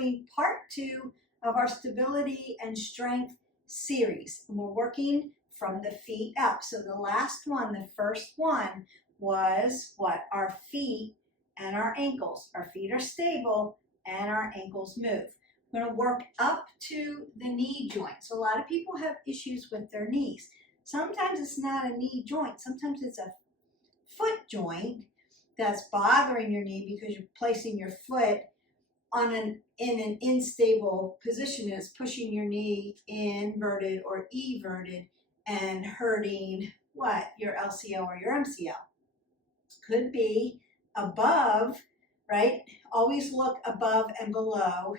doing part 2 of our stability and strength series. And we're working from the feet up. So the last one, the first one, was what? Our feet and our ankles. Our feet are stable and our ankles move. We're going to work up to the knee joint. So a lot of people have issues with their knees. Sometimes it's not a knee joint. Sometimes it's a foot joint that's bothering your knee because you're placing your foot in an unstable position, and it's pushing your knee inverted or everted and hurting what? Your LCL or your MCL. Could be above, right? Always look above and below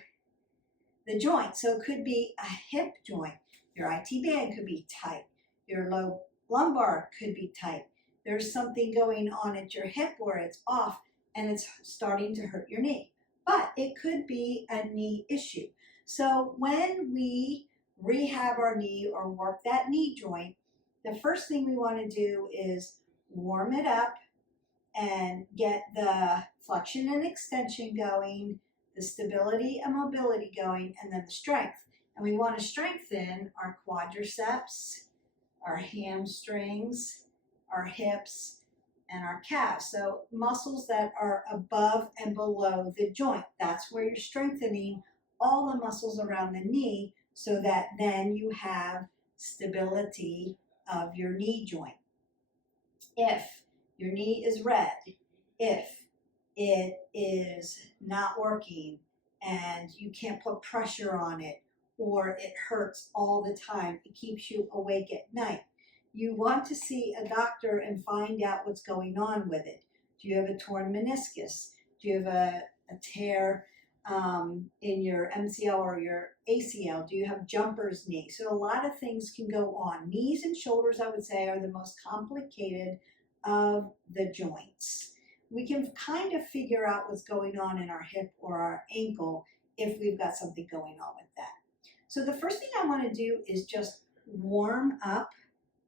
the joint. So it could be a hip joint. Your IT band could be tight. Your low lumbar could be tight. There's something going on at your hip where it's off and it's starting to hurt your knee. But it could be a knee issue. So when we rehab our knee or work that knee joint, the first thing we want to do is warm it up and get the flexion and extension going, the stability and mobility going, and then the strength. And we want to strengthen our quadriceps, our hamstrings, our hips, and our calves. So muscles that are above and below the joint. That's where you're strengthening all the muscles around the knee so that then you have stability of your knee joint. If your knee is red, if it is not working and you can't put pressure on it, or it hurts all the time, it keeps you awake at night, you want to see a doctor and find out what's going on with it. Do you have a torn meniscus? Do you have a tear in your MCL or your ACL? Do you have jumper's knee? So a lot of things can go on. Knees and shoulders, I would say, are the most complicated of the joints. We can kind of figure out what's going on in our hip or our ankle if we've got something going on with that. So the first thing I want to do is just warm up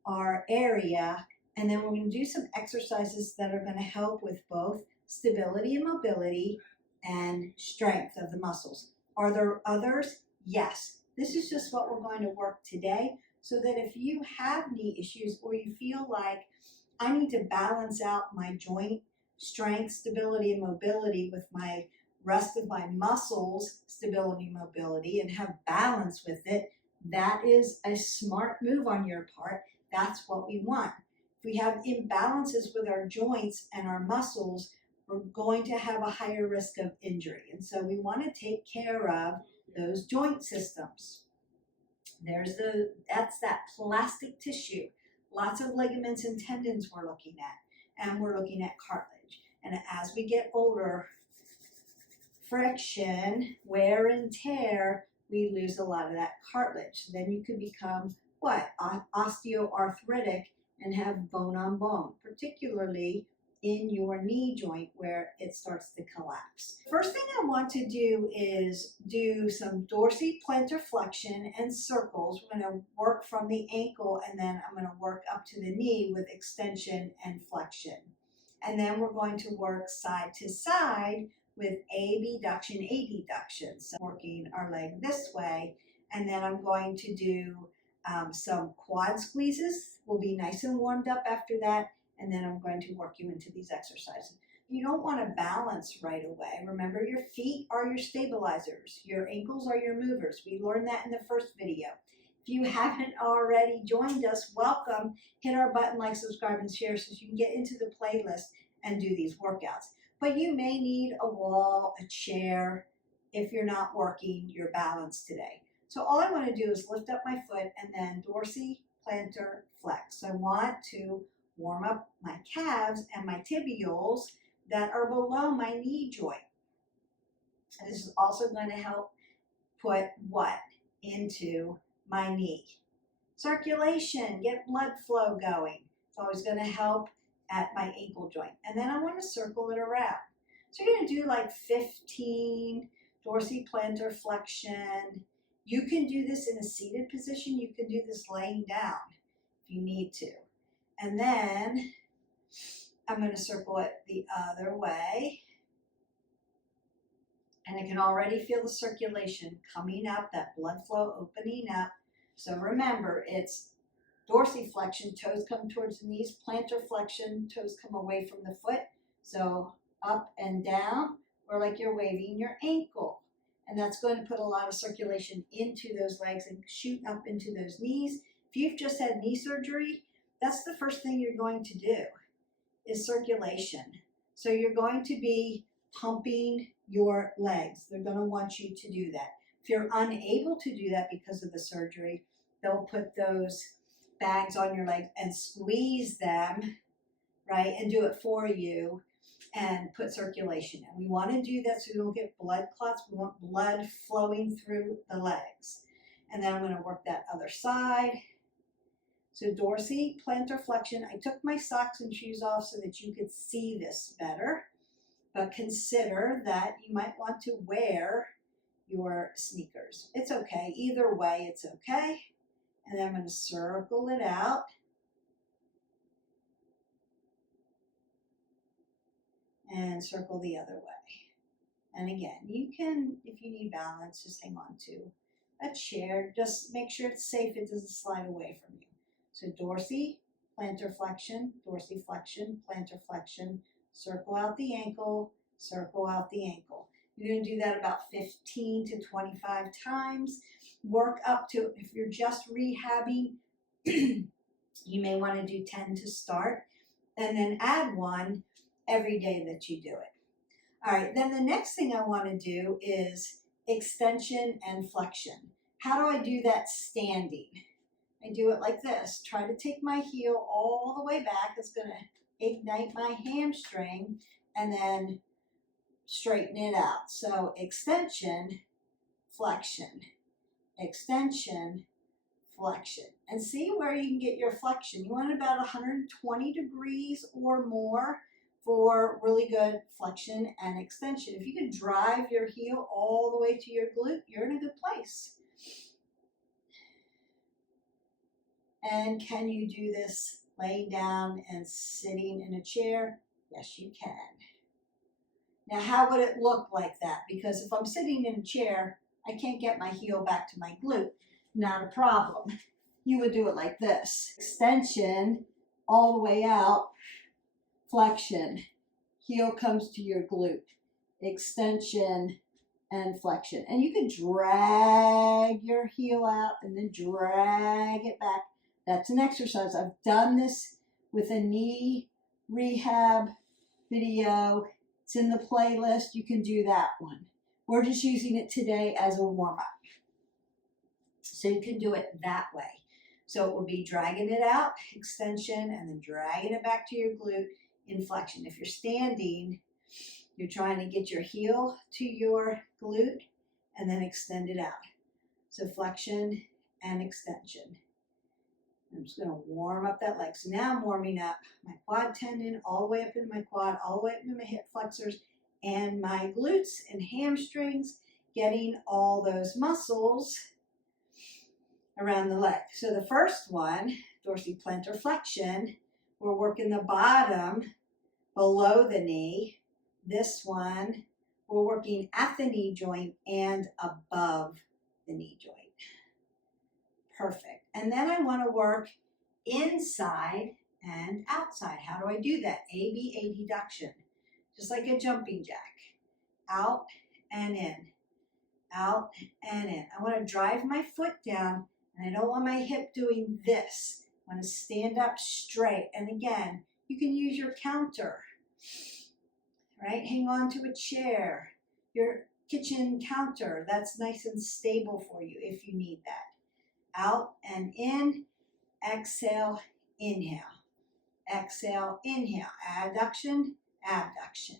our area, and then we're going to do some exercises that are going to help with both stability and mobility and strength of the muscles. Are there others? Yes. This is just what we're going to work today, so that if you have knee issues or you feel like I need to balance out my joint strength, stability, and mobility with my rest of my muscles, stability, and mobility, and have balance with it, that is a smart move on your part. That's what we want. If we have imbalances with our joints and our muscles, we're going to have a higher risk of injury. And so we want to take care of those joint systems. That's that plastic tissue. Lots of ligaments and tendons we're looking at. And we're looking at cartilage. And as we get older, friction, wear and tear, we lose a lot of that cartilage. Then you could become what? Osteoarthritic and have bone on bone, particularly in your knee joint where it starts to collapse. First thing I want to do is do some Dorsi plantar flexion and circles. We're going to work from the ankle, and then I'm going to work up to the knee with extension and flexion. And then we're going to work side to side with abduction, adduction. So working our leg this way, and then I'm going to do some quad squeezes. We'll be nice and warmed up after that, and then I'm going to work you into these exercises. You don't want to balance right away. Remember, your feet are your stabilizers. Your ankles are your movers. We learned that in the first video. If you haven't already joined us, welcome. Hit our button, like, subscribe, and share so you can get into the playlist and do these workouts. But you may need a wall, a chair, if you're not working your balance today. So all I want to do is lift up my foot and then Dorsi, plantar, flex. So I want to warm up my calves and my tibials that are below my knee joint. And this is also going to help put what into my knee? Circulation, get blood flow going. It's always going to help at my ankle joint. And then I want to circle it around. So you're going to do like 15 Dorsi plantar flexion. You can do this in a seated position. You can do this laying down if you need to. And then I'm going to circle it the other way. And I can already feel the circulation coming up, that blood flow opening up. So remember, it's dorsiflexion, toes come towards the knees, plantar flexion, toes come away from the foot. So up and down, or like you're waving your ankle. And that's going to put a lot of circulation into those legs and shoot up into those knees. If you've just had knee surgery, that's the first thing you're going to do is circulation. So you're going to be pumping your legs. They're going to want you to do that. If you're unable to do that because of the surgery, they'll put those bags on your legs and squeeze them, right, and do it for you and put circulation in. We want to do that so we don't get blood clots. We want blood flowing through the legs. And then I'm going to work that other side. So Dorsi, plantar flexion. I took my socks and shoes off so that you could see this better. But consider that you might want to wear your sneakers. It's okay. Either way, it's okay. And then I'm going to circle it out. And circle the other way. And again, you can, if you need balance, just hang on to a chair. Just make sure it's safe. It doesn't slide away from you. So Dorsi, plantar flexion, dorsiflexion, plantar flexion, circle out the ankle, circle out the ankle. You're going to do that about 15 to 25 times. Work up to, if you're just rehabbing, you may want to do 10 to start, and then add one every day that you do it. All right, then the next thing I want to do is extension and flexion. How do I do that standing? I do it like this. Try to take my heel all the way back. It's going to ignite my hamstring and then straighten it out. So extension, flexion, extension, flexion. And see where you can get your flexion. You want about 120 degrees or more for really good flexion and extension. If you can drive your heel all the way to your glute, you're in a good place. And can you do this laying down and sitting in a chair? Yes, you can. Now, how would it look like that? Because if I'm sitting in a chair, I can't get my heel back to my glute. Not a problem. You would do it like this. Extension all the way out, flexion. Heel comes to your glute. Extension and flexion. And you can drag your heel out and then drag it back. That's an exercise. I've done this with a knee rehab video. It's in the playlist. You can do that one. We're just using it today as a warm-up. So you can do it that way. So it will be dragging it out, extension, and then dragging it back to your glute in flexion. If you're standing, you're trying to get your heel to your glute and then extend it out. So flexion and extension. I'm just going to warm up that leg. So now I'm warming up my quad tendon all the way up into my quad, all the way up into my hip flexors and my glutes and hamstrings, getting all those muscles around the leg. So the first one, dorsiplantar flexion, we're working the bottom below the knee. This one, we're working at the knee joint and above the knee joint. Perfect. And then I want to work inside and outside. How do I do that? ABA deduction. Just like a jumping jack. Out and in. Out and in. I want to drive my foot down, and I don't want my hip doing this. I want to stand up straight. And again, you can use your counter, right? Hang on to a chair. Your kitchen counter. That's nice and stable for you if you need that. Out and in, exhale, inhale. Exhale, inhale. Adduction, abduction.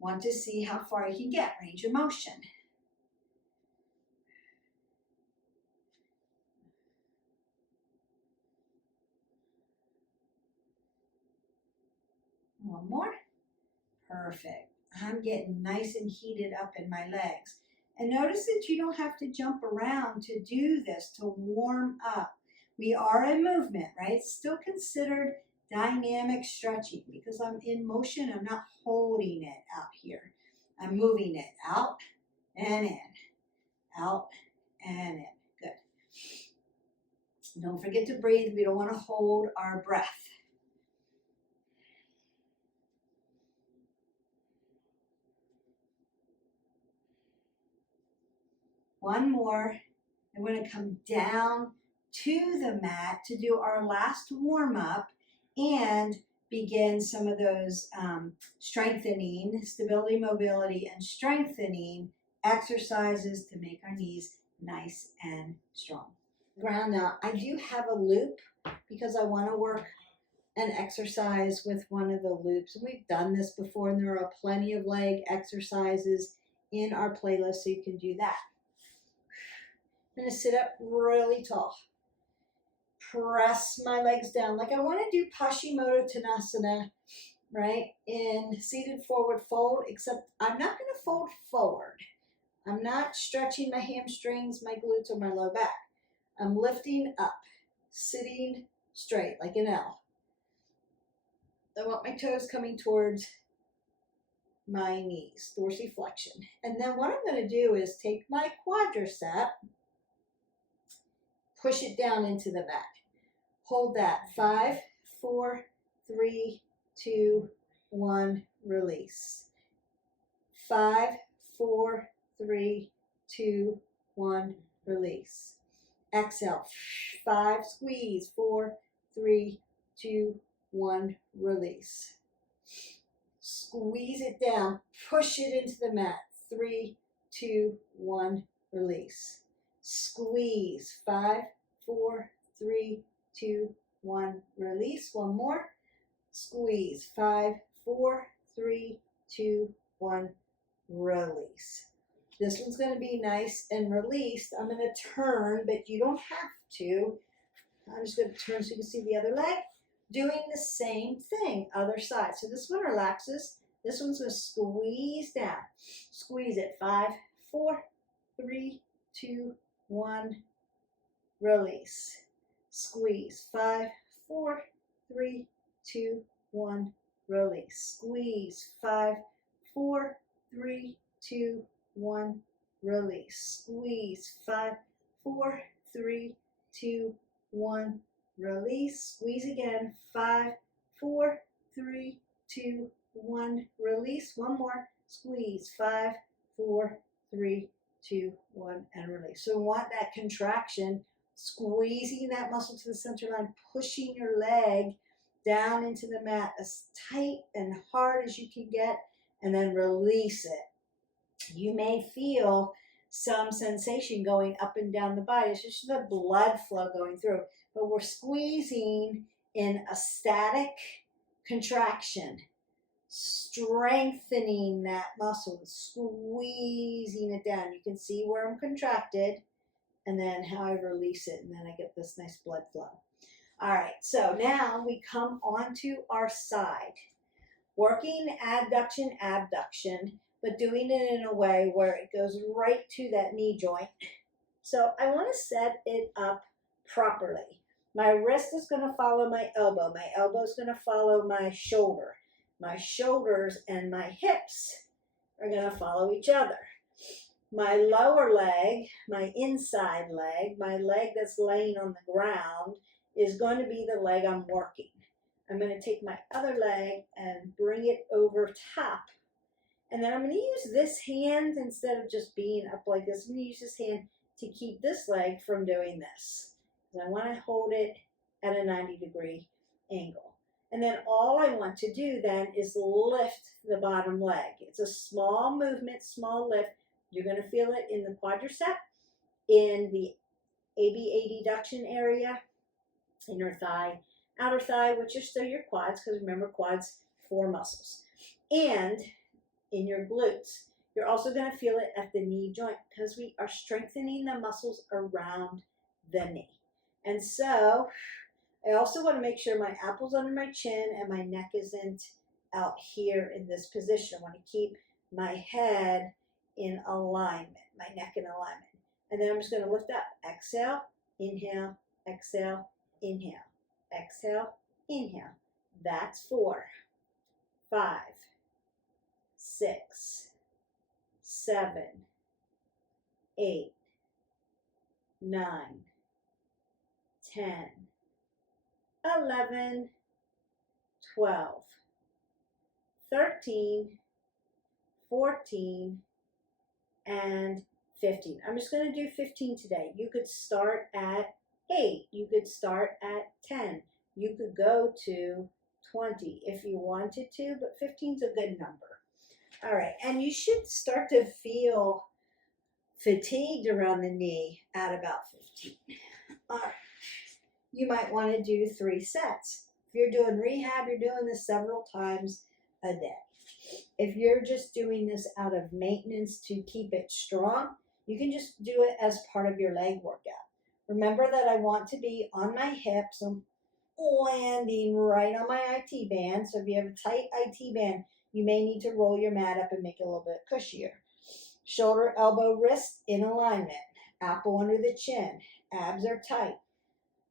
Want to see how far you can get, range of motion. One more. Perfect. I'm getting nice and heated up in my legs. And notice that you don't have to jump around to do this, to warm up. We are in movement, right? It's still considered dynamic stretching because I'm in motion. I'm not holding it out here. I'm moving it out and in, out and in. Good. Don't forget to breathe. We don't want to hold our breath. One more. And we're going to come down to the mat to do our last warm up and begin some of those strengthening, stability, mobility, and strengthening exercises to make our knees nice and strong. Ground now. I do have a loop because I want to work an exercise with one of the loops. And we've done this before, and there are plenty of leg exercises in our playlist, so you can do that. I'm going to sit up really tall. Press my legs down like I want to do Paschimottanasana, right? In seated forward fold, except I'm not going to fold forward. I'm not stretching my hamstrings, my glutes, or my low back. I'm lifting up, sitting straight like an L. I want my toes coming towards my knees, Dorsi flexion. And then what I'm going to do is take my quadricep, push it down into the mat. Hold that. 5, 4, 3, 2, 1, release. 5, 4, 3, 2, 1, release. Exhale. 5, squeeze. 4, 3, 2, 1, release. Squeeze it down. Push it into the mat. 3, 2, 1, release. Squeeze. 5, 4, 3, 2, 1, release. One more. Squeeze. 5, 4, 3, 2, 1, release. This one's going to be nice and released. I'm going to turn, but you don't have to. I'm just going to turn so you can see the other leg. Doing the same thing, other side. So this one relaxes. This one's going to squeeze down. Squeeze it. 5, 4, 3, 2, 1, release. Squeeze. 5, 4, 3, 2, 1, release. Squeeze. 5, 4, 3, 2, 1, release. Squeeze. 5, 4, 3, 2, 1, release. Squeeze again. 5, 4, 3, 2, 1, release. One more. Squeeze. 5, 4, 3, 2, 1, and release. So we want that contraction, squeezing that muscle to the center line, pushing your leg down into the mat as tight and hard as you can get, and then release it. You may feel some sensation going up and down the body. It's just the blood flow going through. But we're squeezing in a static contraction, strengthening that muscle, squeezing it down. You can see where I'm contracted and then how I release it, and then I get this nice blood flow. All right, so now we come onto our side, working adduction, abduction, but doing it in a way where it goes right to that knee joint. So I want to set it up properly. My wrist is going to follow my elbow. My elbow is going to follow my shoulder. My shoulders and my hips are going to follow each other. My lower leg, my inside leg, my leg that's laying on the ground is going to be the leg I'm working. I'm going to take my other leg and bring it over top. And then I'm going to use this hand instead of just being up like this. I'm going to use this hand to keep this leg from doing this. And I want to hold it at a 90-degree angle. And then all I want to do then is lift the bottom leg. It's a small movement, small lift. You're going to feel it in the quadricep, in the AB duction area, inner thigh, outer thigh, which is still your quads, because remember, quads, 4 muscles. And in your glutes. You're also going to feel it at the knee joint because we are strengthening the muscles around the knee. And so I also want to make sure my apple's under my chin and my neck isn't out here in this position. I want to keep my head in alignment, my neck in alignment. And then I'm just going to lift up. Exhale, inhale, exhale, inhale, exhale, inhale. That's 4, 5, 6, 7, 8, 9, 10, 11, 12, 13, 14, and 15. I'm just going to do 15 today. You could start at 8. You could start at 10. You could go to 20 if you wanted to, but 15 is a good number. All right, and you should start to feel fatigued around the knee at about 15. All right, you might want to do 3 sets. If you're doing rehab, you're doing this several times a day. If you're just doing this out of maintenance to keep it strong, you can just do it as part of your leg workout. Remember that I want to be on my hips. I'm landing right on my IT band. So if you have a tight IT band, you may need to roll your mat up and make it a little bit cushier. Shoulder, elbow, wrist in alignment. Apple under the chin. Abs are tight.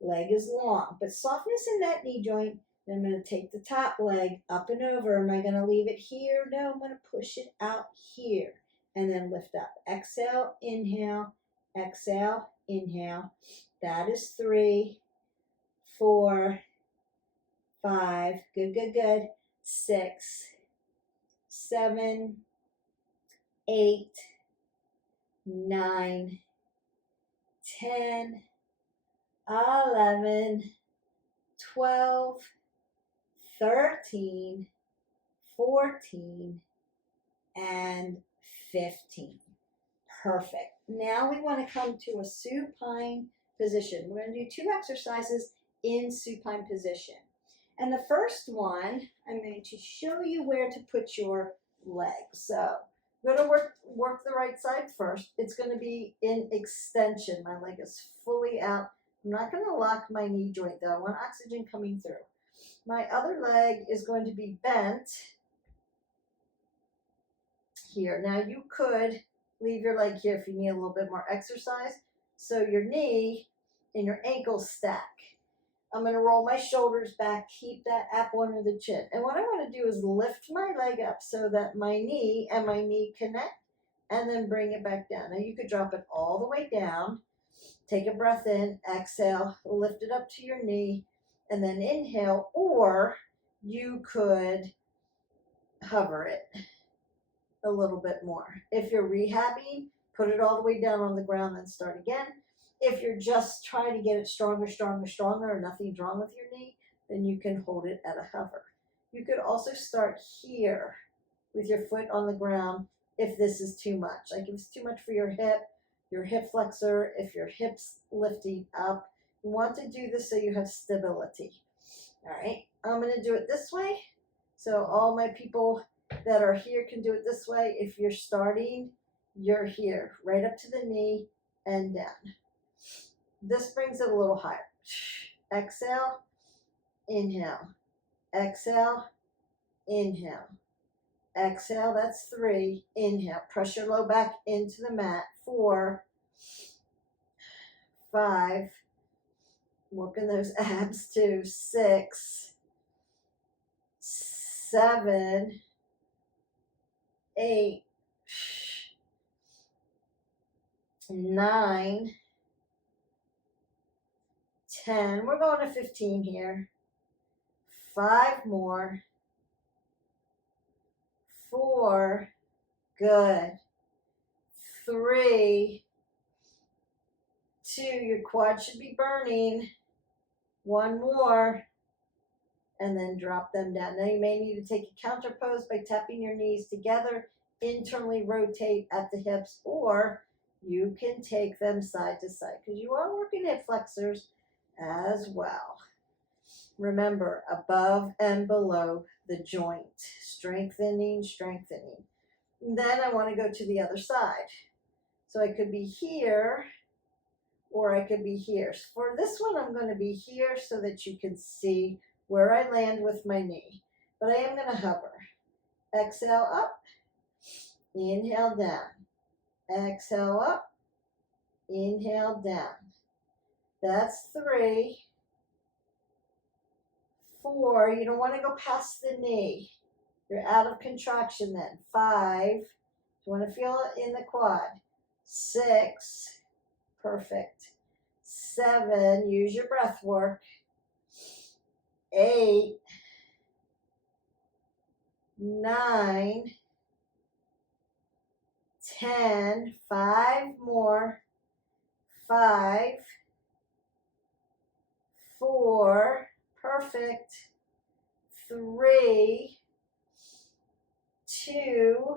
Leg is long. But softness in that knee joint. Then I'm going to take the top leg up and over. Am I going to leave it here? No, I'm going to push it out here. And then lift up. Exhale, inhale, exhale, inhale. That is 3, 4, 5. Good, good, good. 6, 7, 8, 9, 10, 11, 12, 13, 14, and 15. Perfect. Now we want to come to a supine position. We're going to do 2 exercises in supine position. And the first one, I'm going to show you where to put your legs. So I'm going to work the right side first. It's going to be in extension. My leg is fully out. I'm not going to lock my knee joint though. I want oxygen coming through. My other leg is going to be bent here. Now you could leave your leg here if you need a little bit more exercise. So your knee and your ankles stack. I'm going to roll my shoulders back, keep that apple under the chin. And what I want to do is lift my leg up so that my knee and my knee connect and then bring it back down. Now you could drop it all the way down. Take a breath in, exhale, lift it up to your knee, and then inhale, or you could hover it a little bit more. If you're rehabbing, put it all the way down on the ground and start again. If you're just trying to get it stronger, stronger, stronger, and nothing's wrong with your knee, then you can hold it at a hover. You could also start here with your foot on the ground if this is too much. Like if it's too much for your hip flexor, if your hip's lifting up. You want to do this so you have stability. All right, I'm going to do it this way. So all my people that are here can do it this way. If you're starting, you're here, right up to the knee and down. This brings it a little higher. Exhale, inhale. Exhale, inhale. Exhale, that's 3. Inhale, press your low back into the mat. 4, 5, working those abs too. 6, 7, 8, 9, 10. We're going to 15 here. 5 more. 4, good. 3, 2, your quad should be burning. 1 more, and then drop them down. Now you may need to take a counter pose by tapping your knees together, internally rotate at the hips, or you can take them side to side because you are working hip flexors as well. Remember, above and below the joint, strengthening, strengthening. And then I want to go to the other side. So I could be here, or I could be here. For this one, I'm going to be here so that you can see where I land with my knee. But I am going to hover. Exhale up, inhale down. Exhale up, inhale down. That's 3, 4. You don't want to go past the knee. You're out of contraction then. 5. You want to feel it in the quad. 6, perfect. 7, use your breath work. 8, 9, 10, 5 more. 5, 4, perfect. 3, 2,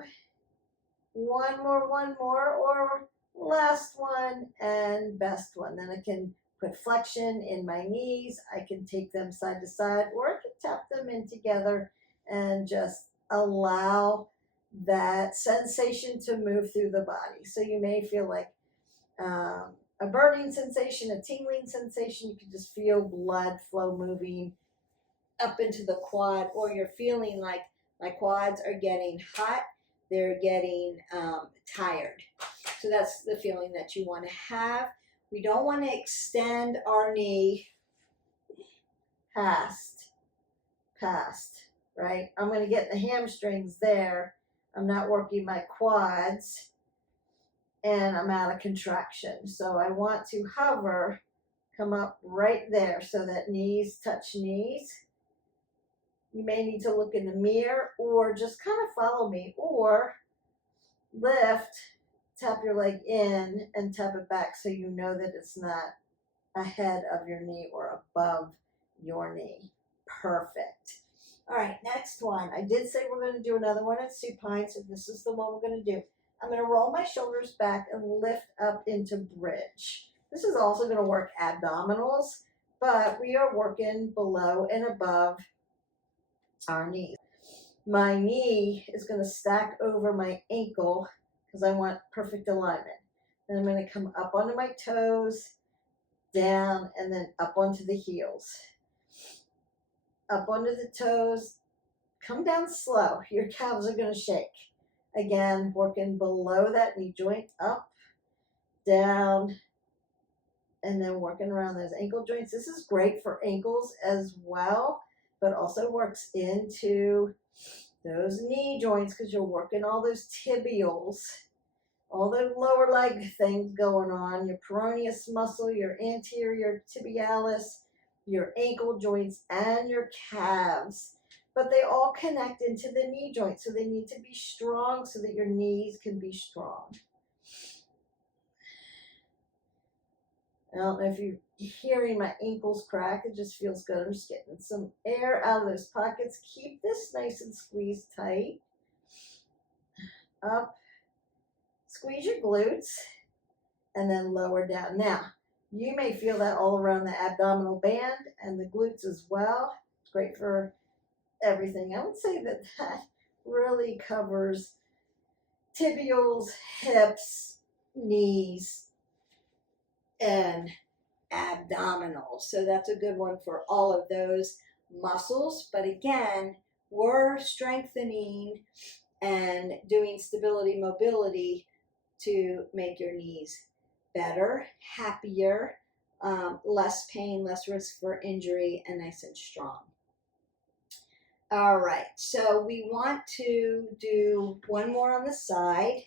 one more, or last one and best one. Then I can put flexion in my knees. I can take them side to side, or I can tap them in together and just allow that sensation to move through the body. So you may feel like a burning sensation, a tingling sensation. You can just feel blood flow moving up into the quad, or you're feeling like my quads are getting hot, they're getting tired. So that's the feeling that you want to have. We don't want to extend our knee past, right? I'm going to get the hamstrings there. I'm not working my quads, and I'm out of contraction. So I want to hover, come up right there so that knees touch knees. You may need to look in the mirror or just kind of follow me, or lift, tap your leg in and tap it back so you know that it's not ahead of your knee or above your knee. Perfect. All right, next one. I did say we're going to do another one at supine, so this is the one we're going to do. I'm going to roll my shoulders back and lift up into bridge. This is also going to work abdominals, but we are working below and above our knees. My knee is going to stack over my ankle because I want perfect alignment. Then I'm going to come up onto my toes, down, and then up onto the heels. Up onto the toes, come down slow. Your calves are going to shake. Again, working below that knee joint, up, down, and then working around those ankle joints. This is great for ankles as well, but also works into those knee joints because you're working all those tibials, all the lower leg things going on, your peroneus muscle, your anterior tibialis, your ankle joints, and your calves. But they all connect into the knee joint, so they need to be strong so that your knees can be strong. I don't know if you're hearing my ankles crack. It just feels good. I'm just getting some air out of those pockets. Keep this nice and squeezed tight. Up. Squeeze your glutes. And then lower down. Now, you may feel that all around the abdominal band and the glutes as well. It's great for everything. I would say that that really covers tibials, hips, knees, and abdominals. So that's a good one for all of those muscles. But again, we're strengthening and doing stability, mobility to make your knees better, happier, less pain, less risk for injury, and nice and strong. All right, so we want to do one more on the side,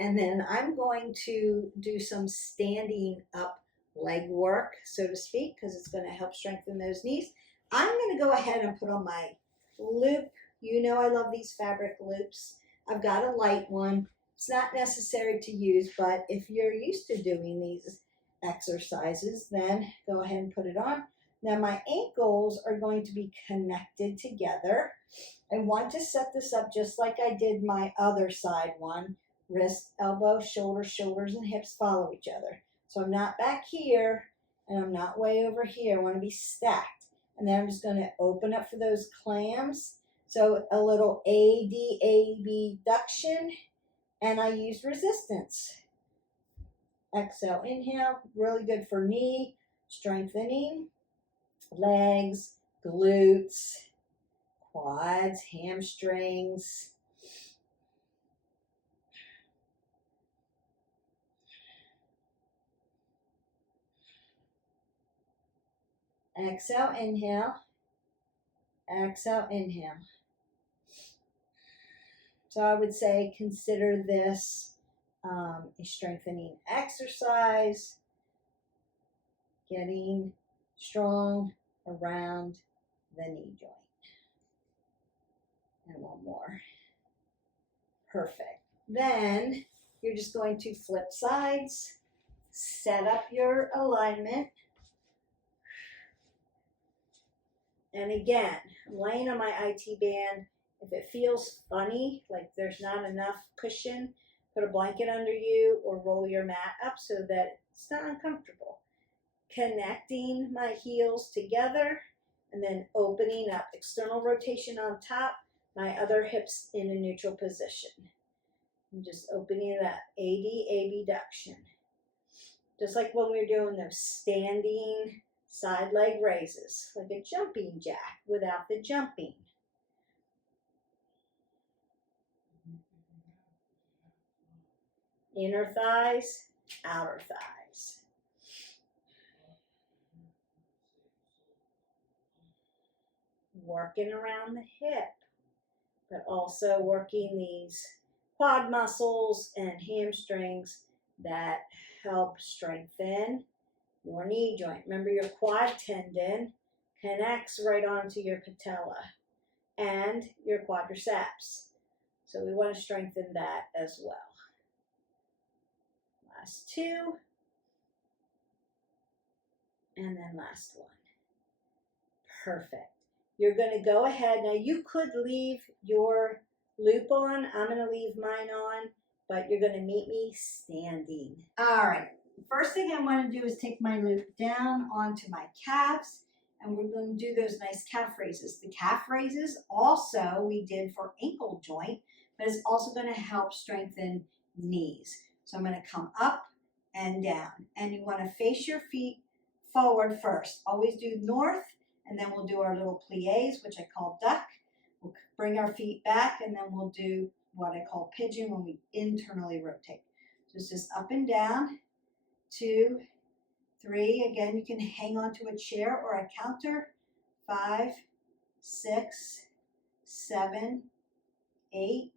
and then I'm going to do some standing up leg work, so to speak, because it's going to help strengthen those knees. I'm going to go ahead and put on my loop. You know I love these fabric loops. I've got a light one. It's not necessary to use, but if you're used to doing these exercises, then go ahead and put it on. Now my ankles are going to be connected together. I want to set this up just like I did my other side one. Wrist, elbow, shoulder, shoulders, and hips follow each other. So I'm not back here, and I'm not way over here. I want to be stacked. And then I'm just going to open up for those clams. So a little ADAB duction, and I use resistance. Exhale, inhale, really good for knee strengthening. Legs, glutes, quads, hamstrings. Exhale, inhale. Exhale, inhale. So I would say consider this a strengthening exercise, getting strong around the knee joint. And one more. Perfect. Then you're just going to flip sides, set up your alignment. And again, I'm laying on my IT band. If it feels funny, like there's not enough cushion, put a blanket under you or roll your mat up so that it's not uncomfortable. Connecting my heels together and then opening up. External rotation on top, my other hips in a neutral position. I'm just opening it up. AD abduction. Just like when we were doing those standing side leg raises, like a jumping jack without the jumping. Inner thighs, outer thighs. Working around the hip, but also working these quad muscles and hamstrings that help strengthen your knee joint. Remember, your quad tendon connects right onto your patella and your quadriceps. So we want to strengthen that as well. Last two. And then last one. Perfect. You're going to go ahead. Now you could leave your loop on. I'm going to leave mine on, but you're going to meet me standing. All right. First thing I want to do is take my loop down onto my calves, and we're going to do those nice calf raises. The calf raises also we did for ankle joint, but it's also going to help strengthen knees. So I'm going to come up and down, and you want to face your feet forward first. Always do north, and then we'll do our little plies, which I call duck. We'll bring our feet back, and then we'll do what I call pigeon when we internally rotate. So it's just up and down. 2, 3. Again, you can hang onto a chair or a counter. 5, 6, 7, 8,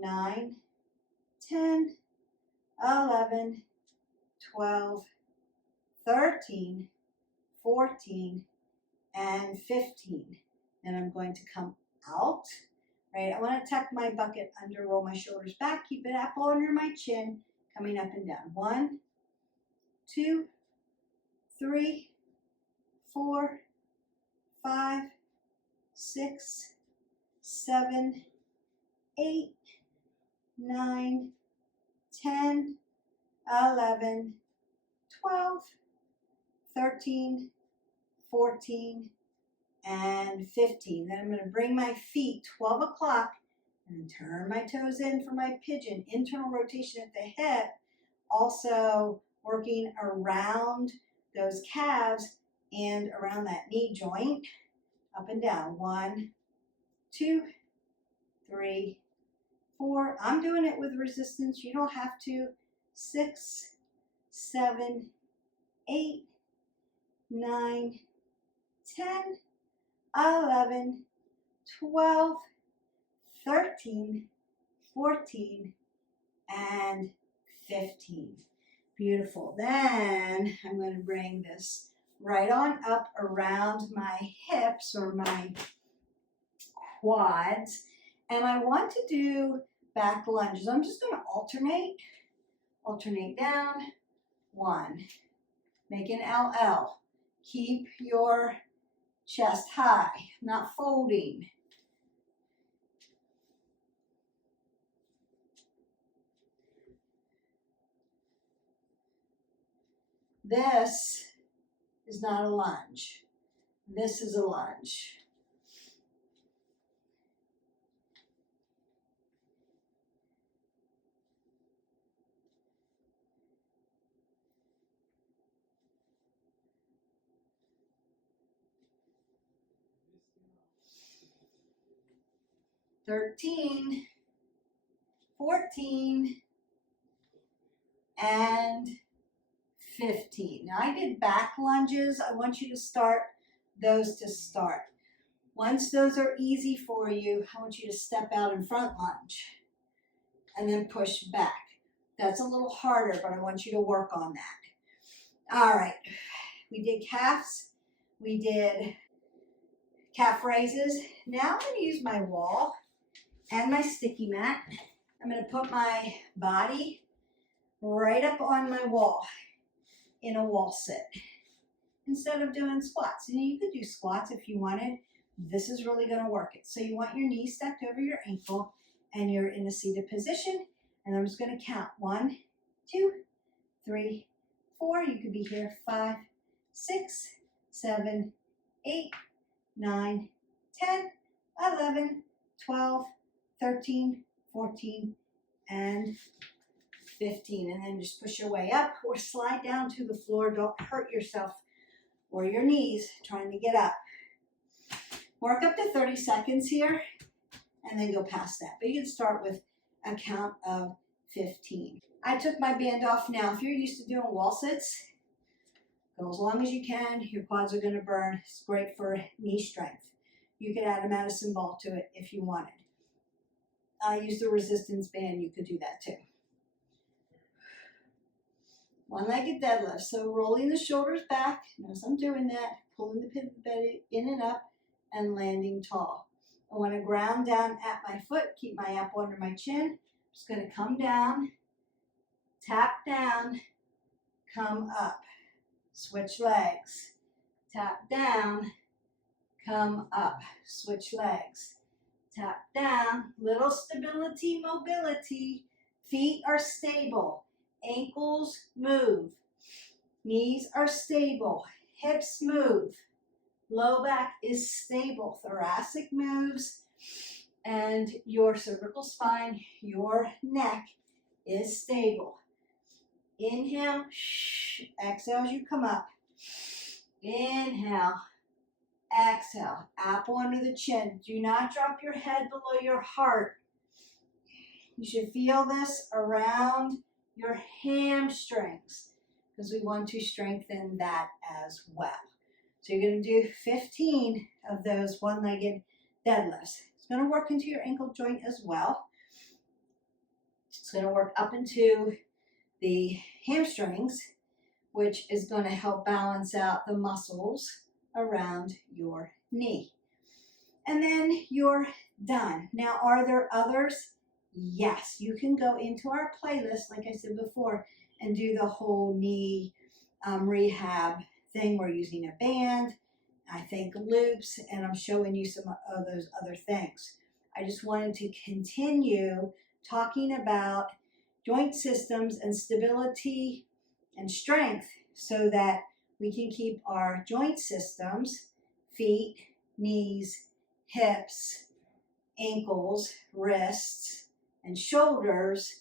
9, 10, 11, 12, 13, 14, and 15. Then I'm going to come out. Right, I want to tuck my bucket under, roll my shoulders back, keep it up under my chin, coming up and down. 1, 2, 3, 4, 5, 6, 7, 8, 9, 10, 11, 12, 13, 14, and 15. Then I'm going to bring my feet 12 o'clock and turn my toes in for my pigeon. Internal rotation at the hip, also working around those calves and around that knee joint. Up and down. 1, 2, 3, 4. I'm doing it with resistance. You don't have to. 6, 7, 8, 9, 10, 11, 12, 13, 14, and 15. Beautiful. Then I'm going to bring this right on up around my hips or my quads. And I want to do back lunges. I'm just going to alternate down. 1. Make an LL. Keep your chest high, not folding. This is not a lunge. This is a lunge. $13, $14, and $15. Now I did back lunges. I want you to start those to start. Once those are easy for you, I want you to step out in front lunge and then push back. That's a little harder, but I want you to work on that. All right, we did calves, we did calf raises. Now I'm going to use my wall and my sticky mat. I'm going to put my body right up on my wall in a wall sit instead of doing squats. And you could do squats if you wanted. This is really going to work it. So you want your knee stacked over your ankle and you're in a seated position. And I'm just going to count 1, 2, 3, 4. You could be here 5, 6, 7, 8, 9, 10, 11, 12, 13, 14, and 15. And then just push your way up or slide down to the floor. Don't hurt yourself or your knees trying to get up. Work up to 30 seconds here and then go past that. But you can start with a count of 15. I took my band off now. If you're used to doing wall sits, go as long as you can. Your quads are going to burn. It's great for knee strength. You could add a Madison ball to it if you wanted. I use the resistance band. You could do that too. One-legged deadlift. So rolling the shoulders back. Notice I'm doing that. Pulling the pivot belly in and up and landing tall. I want to ground down at my foot. Keep my apple under my chin. Just going to come down, tap down, come up. Switch legs. Tap down, come up. Switch legs. Tap down. Little stability, mobility. Feet are stable. Ankles move. Knees are stable. Hips move. Low back is stable. Thoracic moves. And your cervical spine, your neck is stable. Inhale. Exhale as you come up. Inhale. Exhale. Apple under the chin. Do not drop your head below your heart. You should feel this around your hamstrings because we want to strengthen that as well. So you're going to do 15 of those one-legged deadlifts. It's going to work into your ankle joint as well. It's going to work up into the hamstrings, which is going to help balance out the muscles around your knee. And then you're done. Now, are there others? Yes, you can go into our playlist, like I said before, and do the whole knee rehab thing. We're using a band, I think loops, and I'm showing you some of those other things. I just wanted to continue talking about joint systems and stability and strength so that we can keep our joint systems, feet, knees, hips, ankles, wrists, and shoulders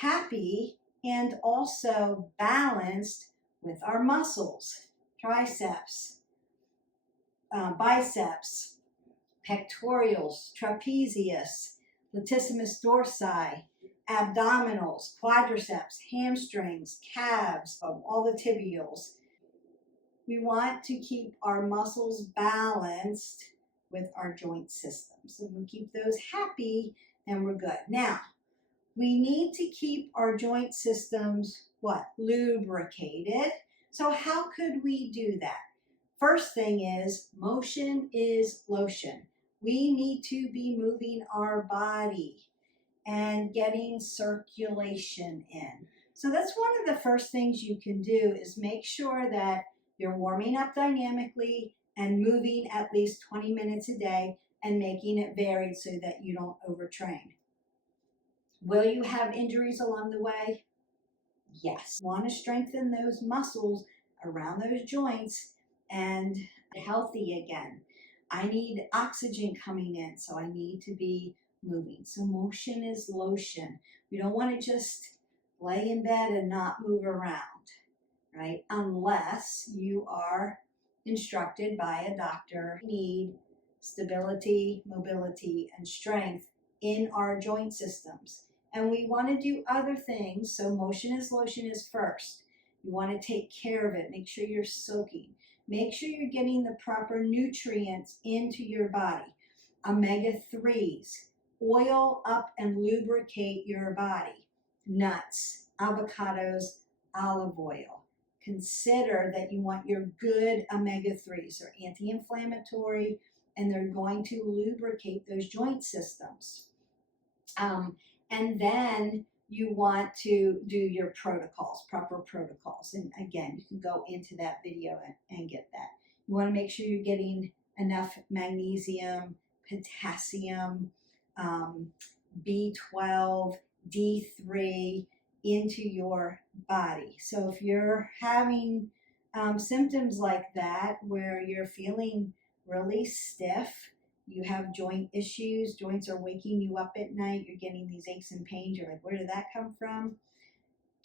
happy and also balanced with our muscles, triceps, biceps, pectorals, trapezius, latissimus dorsi, abdominals, quadriceps, hamstrings, calves, all the tibials. We want to keep our muscles balanced with our joint systems. So if we keep those happy, then we're good. Now, we need to keep our joint systems, what? Lubricated. So how could we do that? First thing is, motion is lotion. We need to be moving our body and getting circulation in. So that's one of the first things you can do is make sure that you're warming up dynamically and moving at least 20 minutes a day and making it varied so that you don't overtrain. Will you have injuries along the way? Yes. Want to strengthen those muscles around those joints and healthy again. I need oxygen coming in, so I need to be moving. So motion is lotion. We don't want to just lay in bed and not move around, right? Unless you are instructed by a doctor. We need stability, mobility, and strength in our joint systems. And we want to do other things. So motion is lotion is first. You want to take care of it. Make sure you're soaking. Make sure you're getting the proper nutrients into your body. Omega-3s, oil up and lubricate your body. Nuts, avocados, olive oil. Consider that you want your good omega-3s. They're anti-inflammatory and they're going to lubricate those joint systems. And then you want to do your protocols, proper protocols. And again, you can go into that video and get that. You want to make sure you're getting enough magnesium, potassium, B12, D3 into your body. So if you're having symptoms like that, where you're feeling really stiff, you have joint issues, joints are waking you up at night, you're getting these aches and pains, you're like, where did that come from?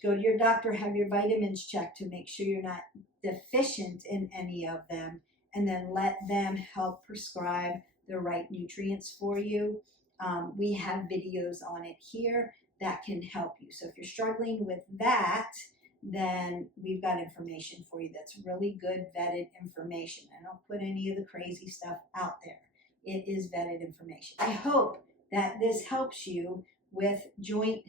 Go to your doctor, have your vitamins checked to make sure you're not deficient in any of them, and then let them help prescribe the right nutrients for you. We have videos on it here that can help you. So if you're struggling with that, then we've got information for you that's really good vetted information. I don't put any of the crazy stuff out there. It is vetted information. I hope that this helps you with joint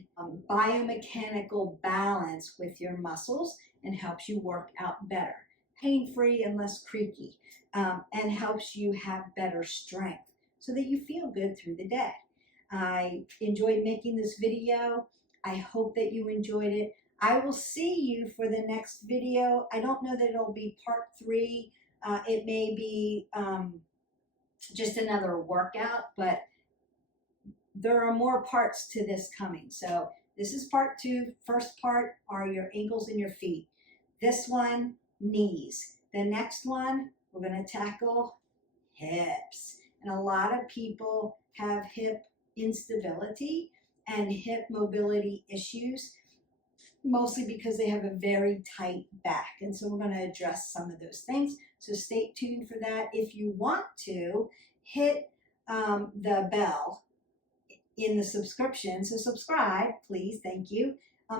biomechanical balance with your muscles and helps you work out better, pain-free and less creaky, and helps you have better strength so that you feel good through the day. I enjoyed making this video. I hope that you enjoyed it. I will see you for the next video. I don't know that it'll be part 3. It may be just another workout, but there are more parts to this coming. So this is part 2. First part are your ankles and your feet. This one, knees. The next one, we're going to tackle hips. And a lot of people have hip instability and hip mobility issues, mostly because they have a very tight back. And so we're going to address some of those things. So stay tuned for that. If you want to, hit the bell in the subscription. So subscribe, please. Thank you.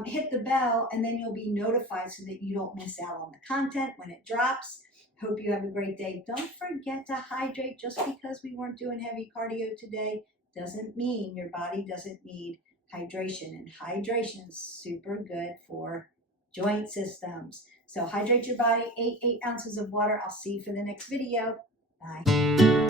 Hit the bell, and then you'll be notified so that you don't miss out on the content when it drops. Hope you have a great day. Don't forget to hydrate. Just because we weren't doing heavy cardio today doesn't mean your body doesn't need hydration. And hydration is super good for joint systems. So hydrate your body, 8 ounces of water. I'll see you for the next video. Bye.